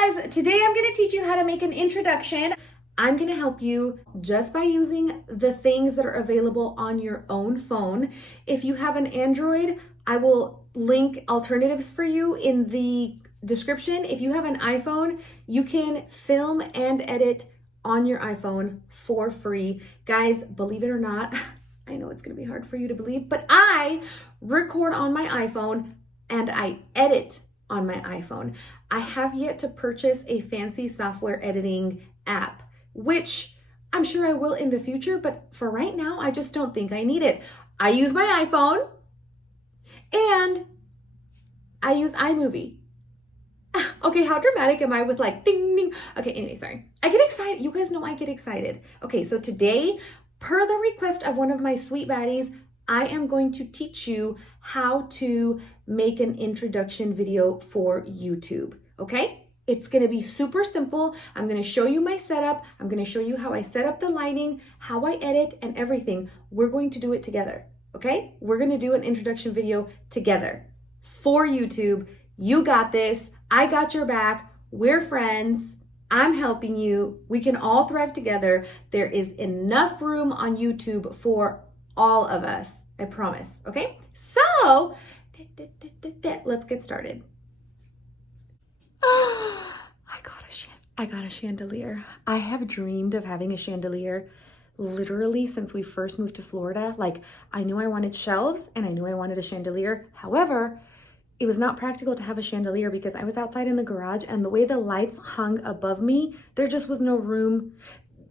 guys, today I'm going to teach you how to make an introduction. I'm going to help you just by using the things that are available on your own phone. If you have an Android, I will link alternatives for you in the description. If you have an iPhone, you can film and edit on your iPhone for free. Guys, believe it or not, I know it's going to be hard for you to believe, but I record on my iPhone and I edit on my iPhone. I have yet to purchase a fancy software editing app, which I'm sure I will in the future, but for right now, I just don't think I need it. I use my iPhone and I use iMovie. Okay, how dramatic am I with like ding, ding? Okay, anyway, sorry. I get excited. You guys know I get excited. Okay, so today, per the request of one of my sweet baddies, I am going to teach you how to make an introduction video for YouTube, okay? It's gonna be super simple. I'm gonna show you my setup. I'm gonna show you how I set up the lighting, how I edit, and everything. We're going to do it together, okay? We're gonna do an introduction video together for YouTube. You got this. I got your back. We're friends. I'm helping you. We can all thrive together. There is enough room on YouTube for all of us. I promise, okay? So, let's get started. I got a chandelier. I have dreamed of having a chandelier literally since we first moved to Florida. Like, I knew I wanted shelves and I knew I wanted a chandelier. However, it was not practical to have a chandelier because I was outside in the garage and the way the lights hung above me, there just was no room.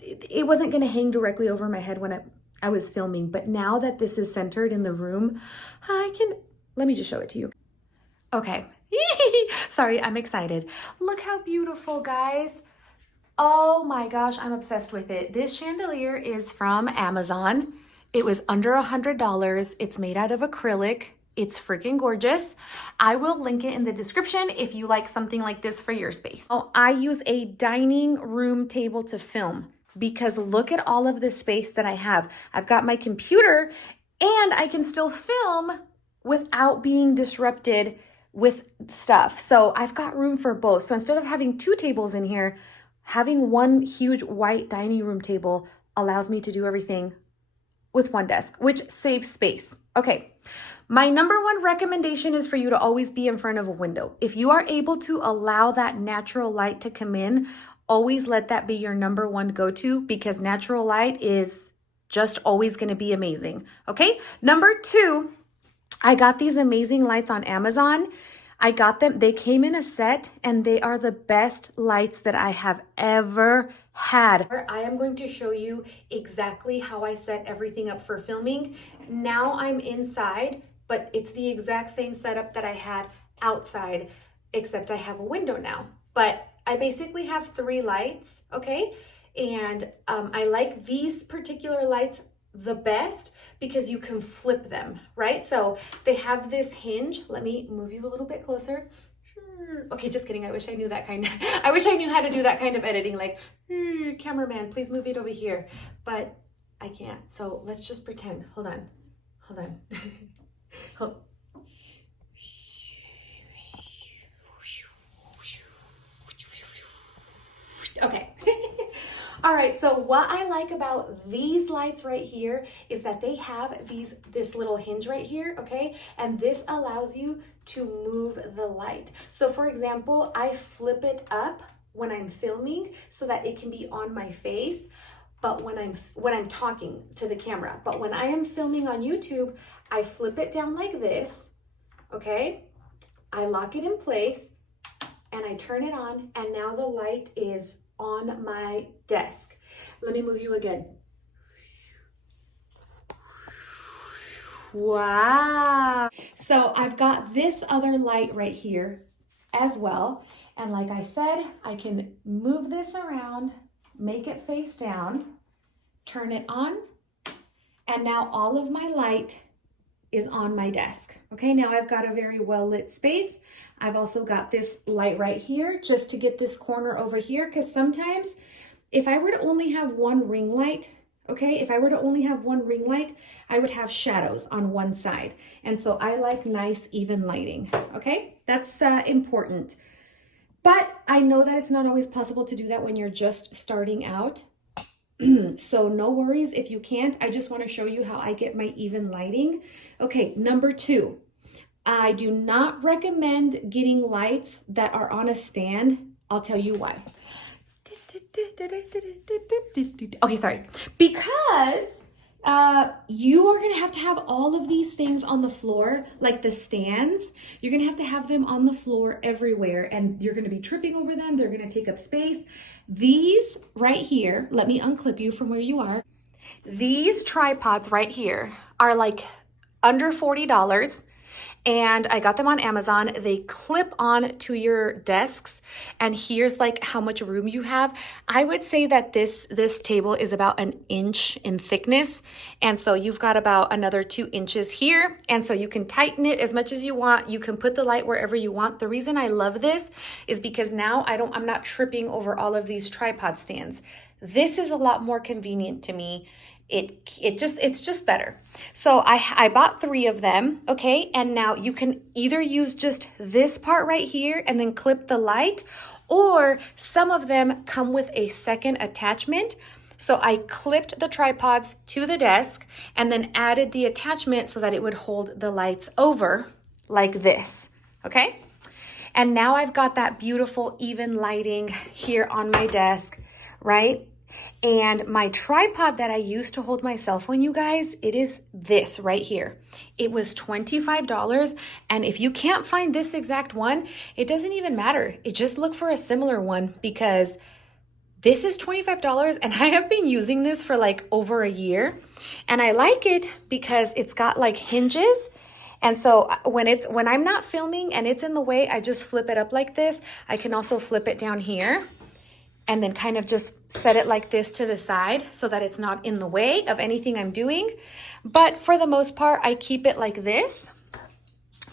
It wasn't gonna hang directly over my head when I was filming, but now that this is centered in the room, let me just show it to you. Okay, sorry, I'm excited. Look how beautiful, guys. Oh my gosh, I'm obsessed with it. This chandelier is from Amazon. It was under $100. It's made out of acrylic. It's freaking gorgeous. I will link it in the description if you like something like this for your space. Oh, I use a dining room table to film because look at all of the space that I have. I've got my computer and I can still film without being disrupted with stuff. So I've got room for both. So instead of having two tables in here, having one huge white dining room table allows me to do everything with one desk, which saves space. Okay. My number one recommendation is for you to always be in front of a window. If you are able to allow that natural light to come in, always let that be your number one go-to because natural light is just always going to be amazing. Okay. Number two, I got these amazing lights on Amazon. I got them. They came in a set and they are the best lights that I have ever had. I am going to show you exactly how I set everything up for filming. Now I'm inside, but it's the exact same setup that I had outside, except I have a window now. But I basically have 3 lights, okay? And I like these particular lights the best because you can flip them, right? So they have this hinge. Let me move you a little bit closer. Okay, just kidding. I wish I knew that kind of, I wish I knew how to do that kind of editing, like, cameraman, please move it over here. But I can't. So let's just pretend. Hold on. Hold. Okay. All right, so what I like about these lights right here is that they have this little hinge right here, okay? And this allows you to move the light. So for example, I flip it up when I'm filming so that it can be on my face, but when I'm talking to the camera. But when I am filming on YouTube, I flip it down like this, okay? I lock it in place and I turn it on and now the light is on my desk. Let me move you again. Wow. So I've got this other light right here as well. And like I said, I can move this around, make it face down, turn it on, and now all of my light is on my desk. Okay, now I've got a very well lit space. I've also got this light right here just to get this corner over here, because sometimes if I were to only have one ring light, okay, if I were to only have one ring light, I would have shadows on one side. And so I like nice even lighting, okay? That's important. But I know that it's not always possible to do that when you're just starting out. So no worries if you can't. I just want to show you how I get my even lighting. Okay, number 2. I do not recommend getting lights that are on a stand. I'll tell you why. Okay, sorry. Because you are going to have all of these things on the floor, like the stands. You're going to have them on the floor everywhere, and you're going to be tripping over them. They're going to take up space. These right here, let me unclip you from where you are. These tripods right here are like under $40. And I got them on Amazon. They clip on to your desks, and here's like how much room you have. I would say that this table is about an inch in thickness, and so you've got about another 2 inches here, and so you can tighten it as much as you want. You can put the light wherever you want. The reason I love this is because now I'm not tripping over all of these tripod stands. This is a lot more convenient to me. It's just better. So I bought 3 of them, okay? And now you can either use just this part right here and then clip the light, or some of them come with a second attachment. So I clipped the tripods to the desk and then added the attachment so that it would hold the lights over like this, okay? And now I've got that beautiful even lighting here on my desk, right? And my tripod that I use to hold my cell phone, you guys, it is this right here. It was $25. And if you can't find this exact one, it doesn't even matter. Just look for a similar one, because this is $25 and I have been using this for like over a year. And I like it because it's got like hinges. And so when I'm not filming and it's in the way, I just flip it up like this. I can also flip it down here and then kind of just set it like this to the side so that it's not in the way of anything I'm doing. But for the most part, I keep it like this,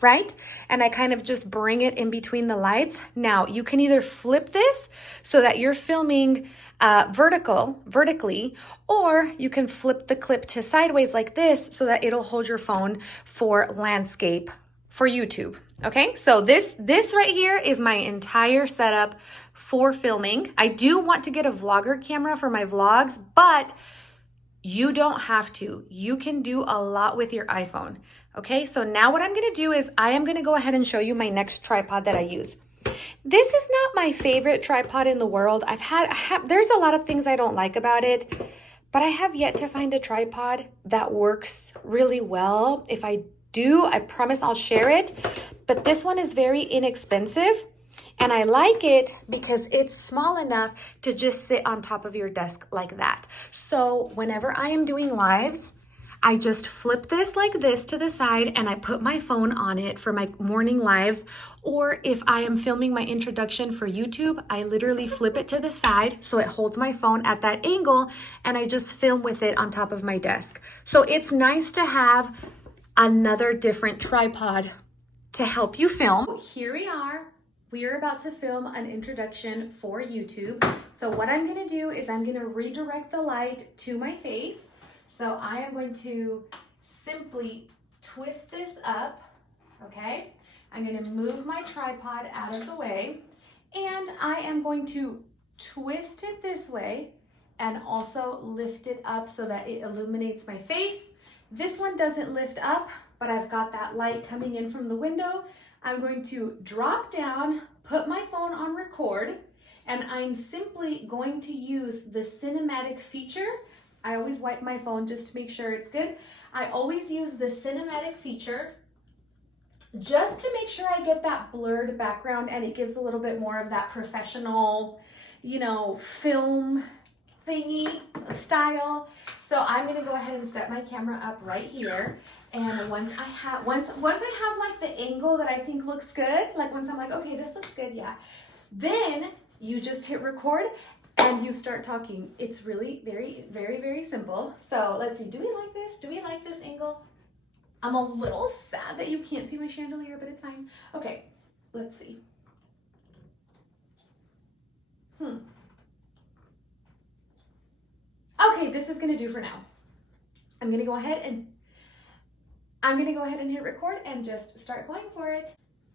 right? And I kind of just bring it in between the lights. Now, you can either flip this so that you're filming vertically, or you can flip the clip to sideways like this so that it'll hold your phone for landscape for YouTube. Okay, so this right here is my entire setup for filming. I do want to get a vlogger camera for my vlogs, but you don't have to. You can do a lot with your iPhone. Okay, so now what I'm gonna do is I am gonna go ahead and show you my next tripod that I use. This is not my favorite tripod in the world. There's a lot of things I don't like about it, but I have yet to find a tripod that works really well. If I do, I promise I'll share it. But this one is very inexpensive, and I like it because it's small enough to just sit on top of your desk like that. So whenever I am doing lives, I just flip this like this to the side and I put my phone on it for my morning lives. Or if I am filming my introduction for YouTube, I literally flip it to the side so it holds my phone at that angle, and I just film with it on top of my desk. So it's nice to have another different tripod to help you film. Here we are. We are about to film an introduction for YouTube. So what I'm gonna do is I'm gonna redirect the light to my face. So I am going to simply twist this up, okay? I'm gonna move my tripod out of the way, and I am going to twist it this way and also lift it up so that it illuminates my face. This one doesn't lift up, but I've got that light coming in from the window. I'm going to drop down, put my phone on record, and I'm simply going to use the cinematic feature. I always wipe my phone just to make sure it's good. I always use the cinematic feature just to make sure I get that blurred background, and it gives a little bit more of that professional, film thingy style. So I'm gonna go ahead and set my camera up right here. And once I have like the angle that I think looks good, like once I'm like, okay, this looks good, yeah, then you just hit record and you start talking. It's really very, very, very simple. So let's see, do we like this? Do we like this angle? I'm a little sad that you can't see my chandelier, but it's fine. Okay, let's see. Okay, this is gonna do for now. I'm gonna go ahead and hit record and just start going for it.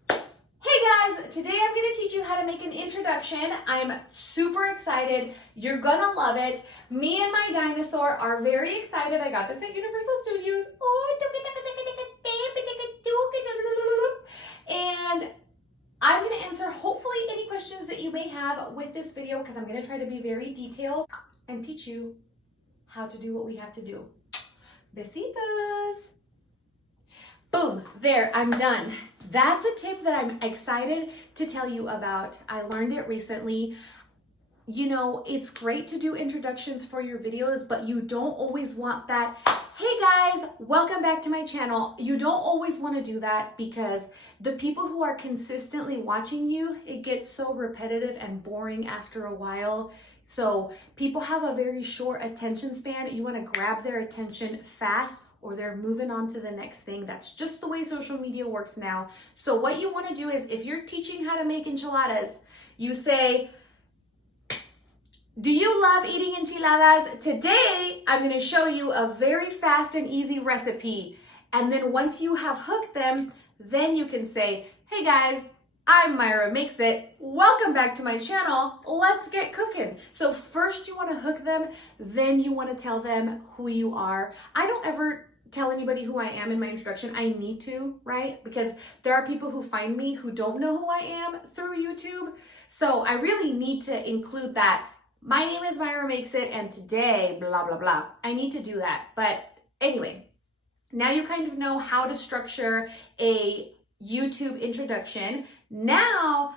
Hey guys, Today I'm going to teach you how to make an introduction. I'm super excited. You're going to love it. Me and my dinosaur are very excited. I got this at Universal Studios. And I'm going to answer hopefully any questions that you may have with this video because I'm going to try to be very detailed and teach you how to do what we have to do. Besitos. Boom, there, I'm done. That's a tip that I'm excited to tell you about. I learned it recently. You know, it's great to do introductions for your videos, but you don't always want that. Hey guys, welcome back to my channel. You don't always want to do that because the people who are consistently watching you, it gets so repetitive and boring after a while. So people have a very short attention span. You want to grab their attention fast or they're moving on to the next thing. That's just the way social media works now. So what you want to do is if you're teaching how to make enchiladas, you say, do you love eating enchiladas? Today, I'm going to show you a very fast and easy recipe. And then once you have hooked them, then you can say, hey guys, I'm Myra Makes It. Welcome back to my channel. Let's get cooking. So first you want to hook them, then you want to tell them who you are. I don't ever tell anybody who I am in my introduction. I need to, right? Because there are people who find me who don't know who I am through YouTube. So I really need to include that. My name is Myra Makes It and today, blah, blah, blah. I need to do that. But anyway, now you kind of know how to structure a YouTube introduction. Now,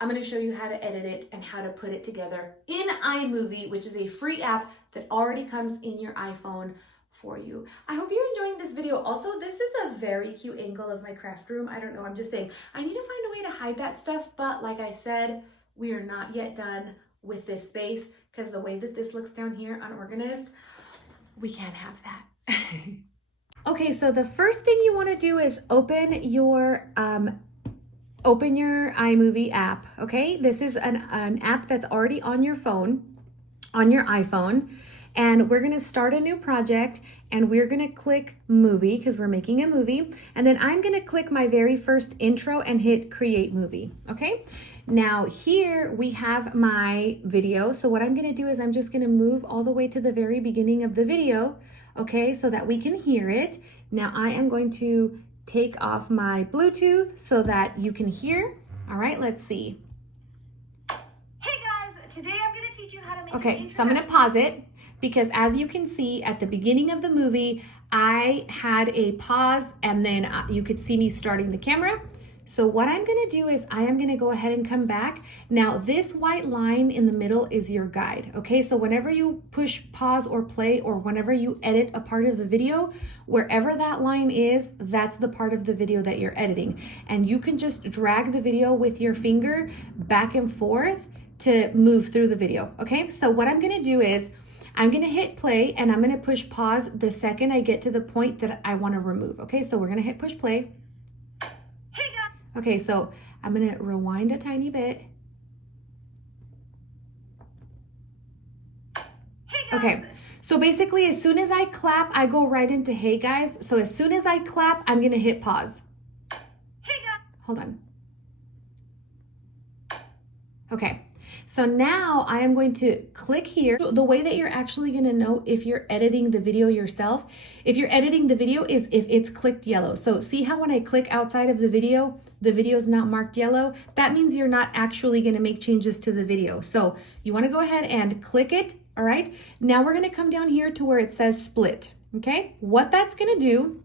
I'm going to show you how to edit it and how to put it together in iMovie, which is a free app that already comes in your iPhone for you. I hope you're enjoying this video. Also, this is a very cute angle of my craft room. I don't know, I'm just saying, I need to find a way to hide that stuff, but like I said, we are not yet done with this space because the way that this looks down here unorganized, we can't have that. Okay, so the first thing you want to do is open your iMovie app, okay? This is an app that's already on your phone, on your iPhone, and we're gonna start a new project and we're gonna click movie because we're making a movie, and then I'm gonna click my very first intro and hit create movie, okay? Now here we have my video, so what I'm gonna do is I'm just gonna move all the way to the very beginning of the video, okay, so that we can hear it. Now I am going to take off my Bluetooth so that you can hear. All right, let's see. Hey guys, today I'm gonna teach you how to make Okay, so I'm gonna pause it because as you can see at the beginning of the movie, I had a pause and then you could see me starting the camera. So what I'm gonna do is I am gonna go ahead and come back. Now this white line in the middle is your guide, okay? So whenever you push pause or play or whenever you edit a part of the video, wherever that line is, that's the part of the video that you're editing. And you can just drag the video with your finger back and forth to move through the video, okay? So what I'm gonna do is I'm gonna hit play and I'm gonna push pause the second I get to the point that I wanna remove, okay? So we're gonna hit push play. Okay, so I'm gonna rewind a tiny bit. Okay, so basically as soon as I clap, I go right into hey guys. So as soon as I clap, I'm gonna hit pause. Hey guys. Hold on. Okay, so now I am going to click here. The way that you're actually gonna know if you're editing the video yourself, if you're editing the video is if it's clicked yellow. So see how when I click outside of the video is not marked yellow? That means you're not actually gonna make changes to the video. So you wanna go ahead and click it, all right? Now we're gonna come down here to where it says split, okay? What that's gonna do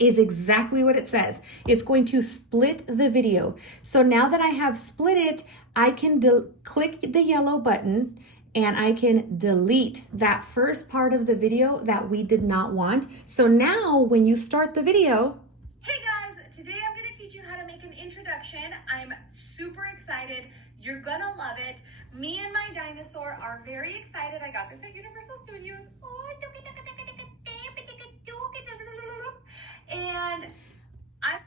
is exactly what it says. It's going to split the video. So now that I have split it, I can click the yellow button and I can delete that first part of the video that we did not want. So now when you start the video, hey guys, today I'm gonna teach you how to make an introduction. I'm super excited. You're gonna love it. Me and my dinosaur are very excited. I got this at Universal Studios. And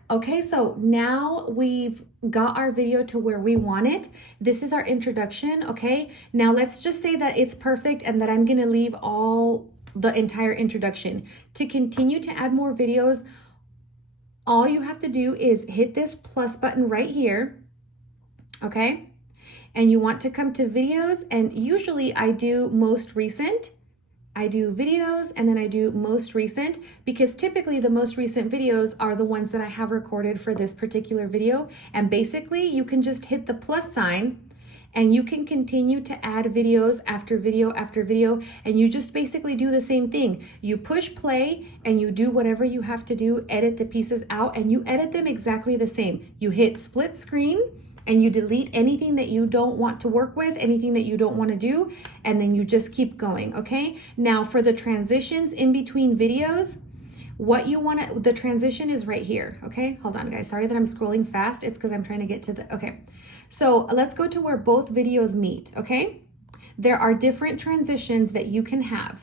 okay, so now we've got our video to where we want it. This is our introduction, okay? Now let's just say that it's perfect and that I'm gonna leave all the entire introduction. To continue to add more videos, all you have to do is hit this plus button right here, okay? And you want to come to videos, and usually I do most recent. I do videos and then I do most recent, because typically the most recent videos are the ones that I have recorded for this particular video. And basically you can just hit the plus sign and you can continue to add videos after video after video, and you just basically do the same thing. You push play and you do whatever you have to do, edit the pieces out, and you edit them exactly the same. You hit split screen and you delete anything that you don't want to work with, anything that you don't want to do, and then you just keep going, okay? Now for the transitions in between videos, what you want to, the transition is right here, okay? Hold on guys, sorry that I'm scrolling fast. It's because I'm trying to get to the, okay. So let's go to where both videos meet, okay? There are different transitions that you can have.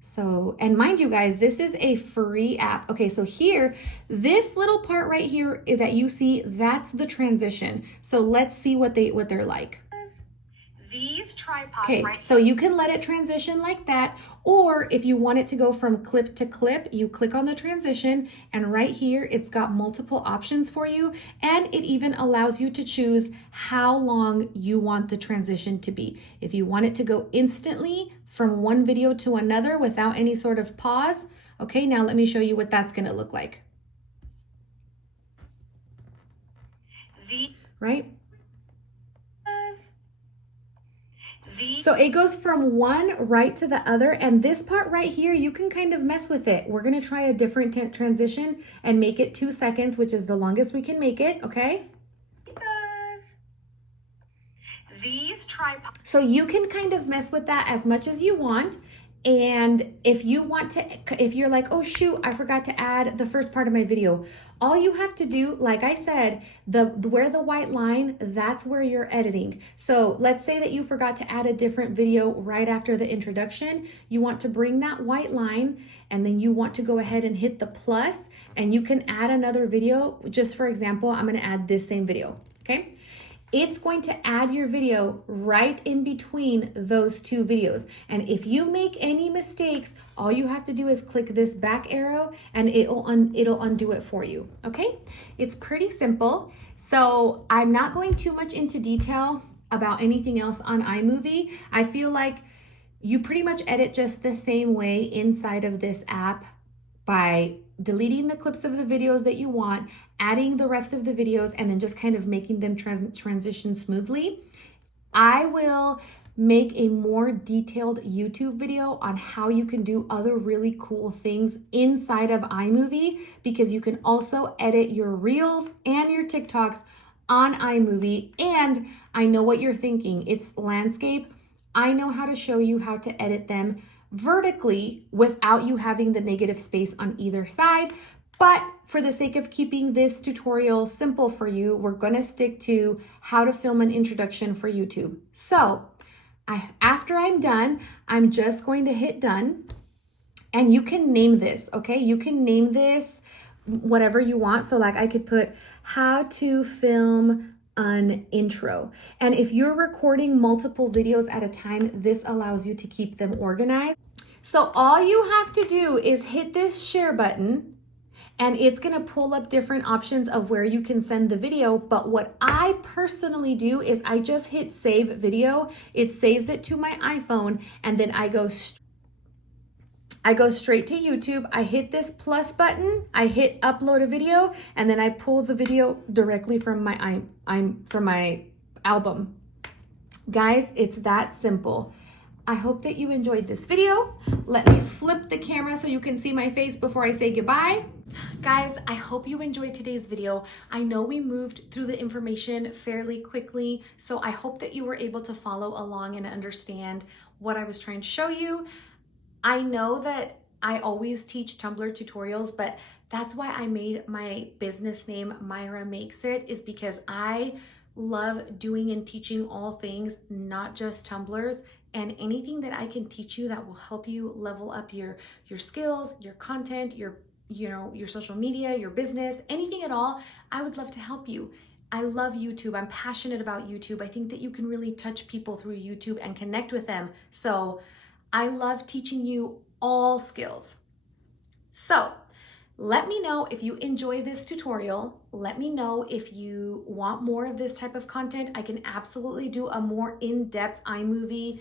So, and mind you guys, this is a free app. Okay, so here, this little part right here that you see, that's the transition. So let's see what they're like. These tripods, okay, right? So you can let it transition like that, or if you want it to go from clip to clip, you click on the transition, and right here, it's got multiple options for you, and it even allows you to choose how long you want the transition to be. If you want it to go instantly from one video to another without any sort of pause, okay, now let me show you what that's gonna look like. Right? So it goes from one right to the other, and this part right here, you can kind of mess with it. We're gonna try a different transition and make it 2 seconds, which is the longest we can make it, okay? These tripods. So you can kind of mess with that as much as you want. And if you want to, if you're like, oh shoot, I forgot to add the first part of my video, all you have to do, like I said, where the white line, that's where you're editing. So let's say that you forgot to add a different video right after the introduction. You want to bring that white line, and then you want to go ahead and hit the plus, and you can add another video. Just for example, I'm gonna add this same video, okay? It's going to add your video right in between those two videos. And if you make any mistakes, all you have to do is click this back arrow and it'll undo it for you, okay? It's pretty simple. So I'm not going too much into detail about anything else on iMovie. I feel like you pretty much edit just the same way inside of this app by deleting the clips of the videos that you want, adding the rest of the videos, and then just kind of making them transition smoothly. I will make a more detailed YouTube video on how you can do other really cool things inside of iMovie, because you can also edit your Reels and your TikToks on iMovie. And I know what you're thinking, it's landscape. I know how to show you how to edit them vertically without you having the negative space on either side. But for the sake of keeping this tutorial simple for you, we're gonna stick to how to film an introduction for YouTube. So after I'm done, I'm just going to hit done, and you can name this, okay? You can name this whatever you want. So like I could put how to film an intro. And if you're recording multiple videos at a time, this allows you to keep them organized. So all you have to do is hit this share button, and it's gonna pull up different options of where you can send the video. But what I personally do is I just hit save video. It saves it to my iPhone, and then I go straight to YouTube. I hit this plus button, I hit upload a video, and then I pull the video directly from my from my album. Guys, it's that simple. I hope that you enjoyed this video. Let me flip the camera so you can see my face before I say goodbye. Guys, I hope you enjoyed today's video. I know we moved through the information fairly quickly, so I hope that you were able to follow along and understand what I was trying to show you. I know that I always teach Tumblr tutorials, but that's why I made my business name Myra Makes It, is because I love doing and teaching all things, not just Tumblrs, and anything that I can teach you that will help you level up your skills, your content, your social media, your business, anything at all. I would love to help you. I love YouTube. I'm passionate about YouTube. I think that you can really touch people through YouTube and connect with them. So I love teaching you all skills. So Let me know if you enjoy this tutorial. Let me know if you want more of this type of content. I can absolutely do a more in-depth iMovie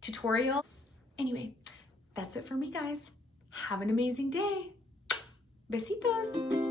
tutorial. Anyway, that's it for me, guys. Have an amazing day. Besitos.